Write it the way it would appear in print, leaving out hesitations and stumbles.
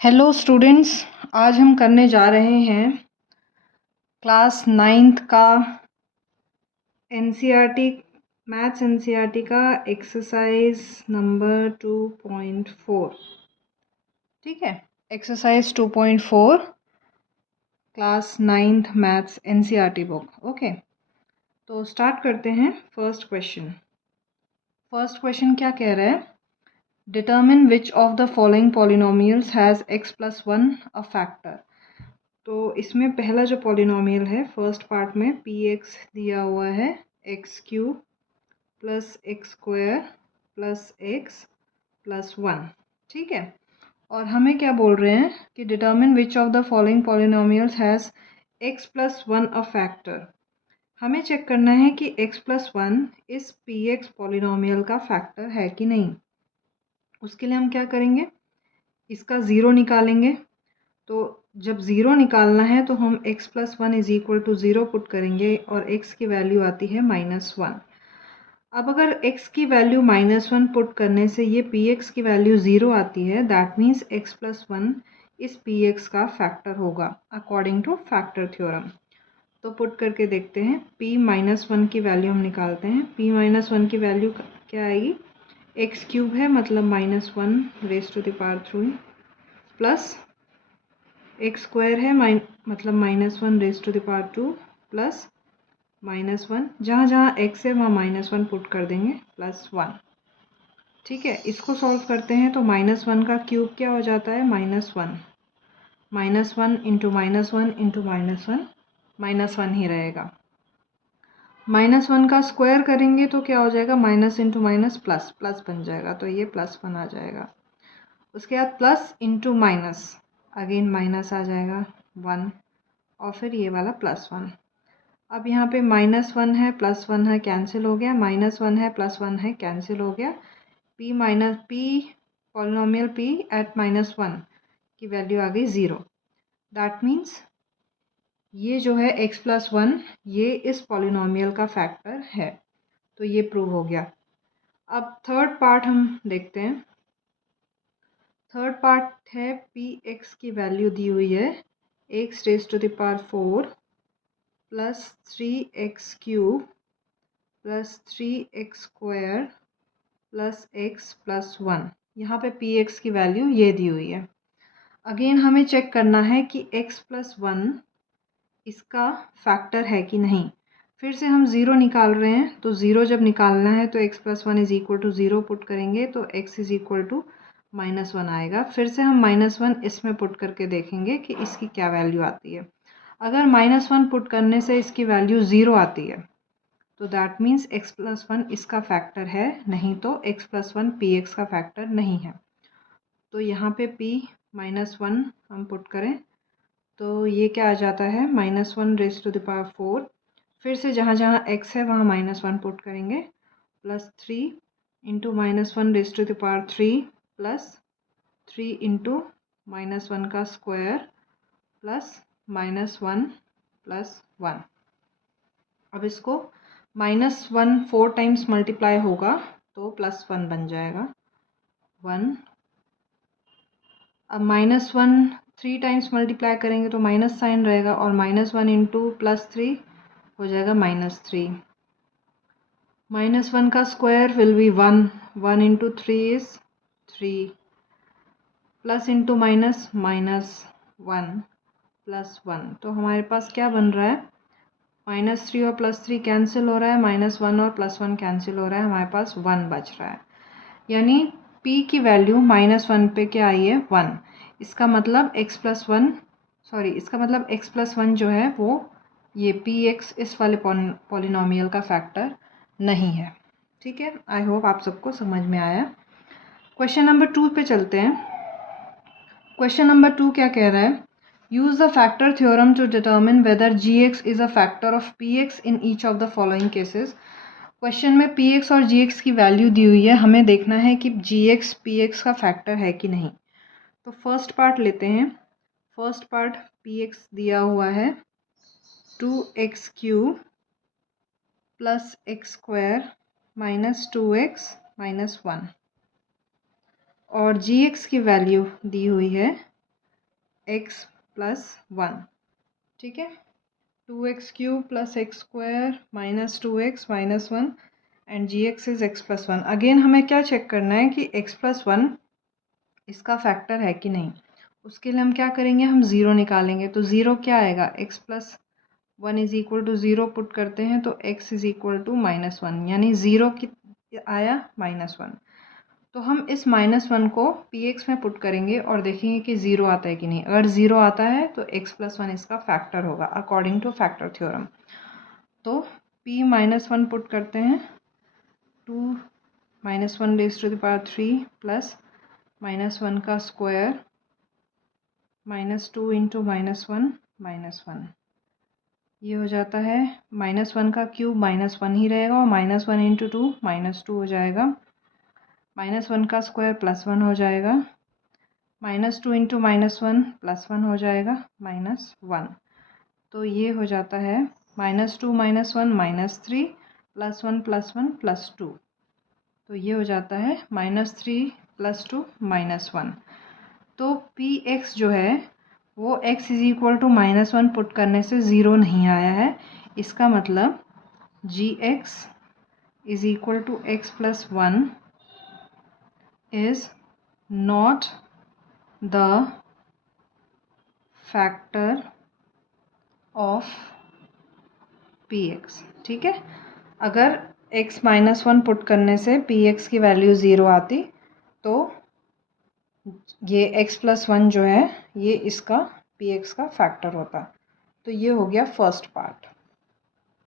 Hello students, आज हम करने जा रहे हैं क्लास 9th का एनसीईआरटी मैथ्स एनसीईआरटी का एक्सरसाइज नंबर 2.4। ठीक है, exercise 2.4 class 9th maths NCERT book. Okay, तो स्टार्ट करते हैं। फर्स्ट क्वेश्चन क्या कह रहा है? Determine which of the following polynomials has x + 1 a factor. तो इसमें पहला जो पॉलिनोमियल है फर्स्ट पार्ट में px दिया हुआ है x³ + x² + x + 1। ठीक है, और हमें क्या बोल रहे हैं कि determine which of the following polynomials has x + 1 a factor. हमें चेक करना है कि x + 1 इस px पॉलिनोमियल का फैक्टर है कि नहीं। उसके लिए हम क्या करेंगे, इसका ज़ीरो निकालेंगे। तो जब ज़ीरो निकालना है तो हम x + 1 = 0 पुट करेंगे और x की वैल्यू आती है -1। अब अगर x की वैल्यू -1 पुट करने से ये px की वैल्यू 0 आती है, दैट मीन्स x + 1 इस px का फैक्टर होगा अकॉर्डिंग टू फैक्टर थ्योरम। तो पुट करके देखते हैं। p - 1 की वैल्यू हम निकालते हैं। p - 1 की वैल्यू क्या आएगी? x³ है, मतलब -1 प्लस x² है, मतलब -1 प्लस -1, जहाँ जहाँ x है वहाँ -1 पुट कर देंगे +1। ठीक है, इसको सॉल्व करते हैं तो -1 का क्यूब क्या हो जाता है? -1। -1 इंटू -1 इंटू -1 ही रहेगा। -1 का स्क्वायर करेंगे तो क्या हो जाएगा? माइनस इंटू माइनस प्लस बन जाएगा, तो ये +1 आ जाएगा। उसके बाद plus into minus, again minus आ जाएगा 1, और फिर ये वाला +1। अब यहाँ पे -1 है +1 है, कैंसिल हो गया। -1 है +1 है, कैंसिल हो गया। पॉलिनोमियल p एट -1 की वैल्यू आ गई 0। दैट मीन्स ये जो है x + 1 ये इस पॉलिनोमियल का फैक्टर है। तो ये प्रूव हो गया। अब थर्ड पार्ट हम देखते हैं। थर्ड पार्ट है px की वैल्यू दी हुई है x⁴ + 3x³ + 3x² + x + 1। यहाँ पे px की वैल्यू ये दी हुई है। अगेन हमें चेक करना है कि x + 1 इसका फैक्टर है कि नहीं। फिर से हम ज़ीरो निकाल रहे हैं, तो ज़ीरो जब निकालना है तो x + 1 = 0 पुट करेंगे तो x = -1 आएगा। फिर से हम -1 इसमें पुट करके देखेंगे कि इसकी क्या वैल्यू आती है। अगर -1 पुट करने से इसकी वैल्यू 0 आती है तो दैट मीन्स x + 1 इसका फैक्टर है, नहीं तो x + 1 px का फैक्टर नहीं है। तो यहाँ पे p -1 हम पुट करें तो ये क्या आ जाता है? -1⁴। फिर से जहाँ जहाँ x है वहाँ -1 पुट करेंगे, +3 इंटू -1⁴ प्लस 3 इंटू -1 का स्क्वायर प्लस -1 प्लस 1। अब इसको -1 4 टाइम्स मल्टीप्लाई होगा तो +1 बन जाएगा 1। अब -1 3 टाइम्स मल्टीप्लाई करेंगे तो माइनस साइन रहेगा, और -1 इंटू +3 हो जाएगा -3। -1 का square will be 1, 1 into 3 is 3, plus into minus -1 + 1। तो हमारे पास क्या बन रहा है? -3 और +3 कैंसिल हो रहा है, -1 और +1 कैंसिल हो रहा है, हमारे पास 1 बच रहा है। यानी p की वैल्यू -1 पे क्या आई है? 1। इसका मतलब x + 1 जो है वो ये px इस वाले पॉलिनोमियल का फैक्टर नहीं है। ठीक है, आई होप आप सबको समझ में आया। क्वेश्चन नंबर 2 पे चलते हैं। क्वेश्चन नंबर 2 क्या कह रहा है? Use the factor theorem to determine whether gx is a factor of px in each of the following cases. Question में px और gx की वैल्यू दी हुई है, हमें देखना है कि gx px का फैक्टर है कि नहीं। तो फर्स्ट पार्ट लेते हैं। फर्स्ट पार्ट px दिया हुआ है 2x³ + x² - 2x - 1, और gx की वैल्यू दी हुई है एक्स प्लस 1, ठीक है। 2x³ plus x square minus 2x minus 1 and G x is x plus 1। Again हमें क्या चेक करना है कि x प्लस 1 इसका फैक्टर है कि नहीं। उसके लिए हम क्या करेंगे, हम ज़ीरो निकालेंगे। तो ज़ीरो क्या आएगा, x plus 1 is equal to zero put करते हैं तो x is equal to minus 1, यानी ज़ीरो की आया -1। तो हम इस -1 को px में पुट करेंगे और देखेंगे कि ज़ीरो आता है कि नहीं। अगर ज़ीरो आता है तो x प्लस 1 इसका फैक्टर होगा अकॉर्डिंग टू फैक्टर थ्योरम। तो p -1 पुट करते हैं, 2 -1 raise to the power 3 plus -1 का स्क्वायर -2 इंटू -1 -1, ये हो जाता है -1 का क्यूब -1 ही रहेगा और -1 इंटू 2 -2 हो जाएगा। -1 का स्क्वायर +1 हो जाएगा, -2 इंटू -1 +1 हो जाएगा -1। तो ये हो जाता है -2 -1 -3 +1 +1 +2। तो ये हो जाता है -3 +2 -1। तो px जो है वो x is equal to -1 put करने से ज़ीरो नहीं आया है। इसका मतलब gx is equal to x plus 1 is not the factor of px, ठीक है। अगर x -1 पुट करने से px की वैल्यू ज़ीरो आती तो ये x प्लस 1 जो है ये इसका px का फैक्टर होता। तो ये हो गया फर्स्ट पार्ट।